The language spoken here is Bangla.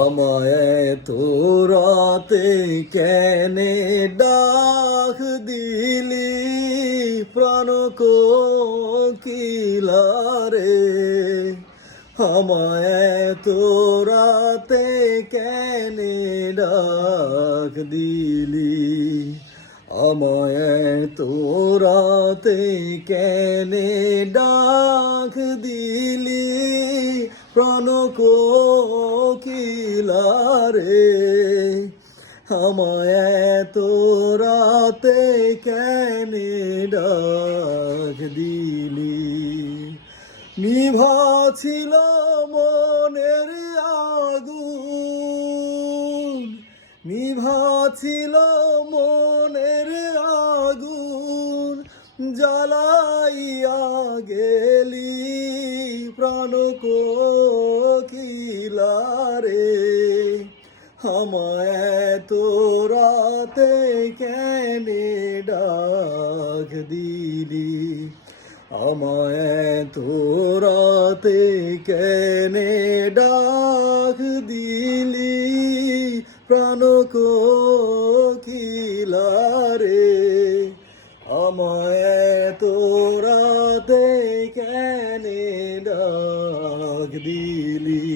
আমায় তোরাতে কেনে ডাক দিলি প্রাণ কোকিলারে। আমায় তোরাতে কেনে ডাক দিলি, আমায় তোরাতে কেনে ডাক দিলি প্রাণ কোকিলারে। আমায় তোরাতে কেনে ডাক দিলি। নিভা ছিল মনের আগুন, নিভা ছিল মনের আগুন, জ্বালাইয়া গেলি প্রাণ কোকিলারে। আমায় তোরাতে কেনে ডাক দিলি, আমায় তোরাতে কেনে ডাক দিলি প্রাণ কোকিলারে। আমায় তোরাতে কেনে ডাক দিলি।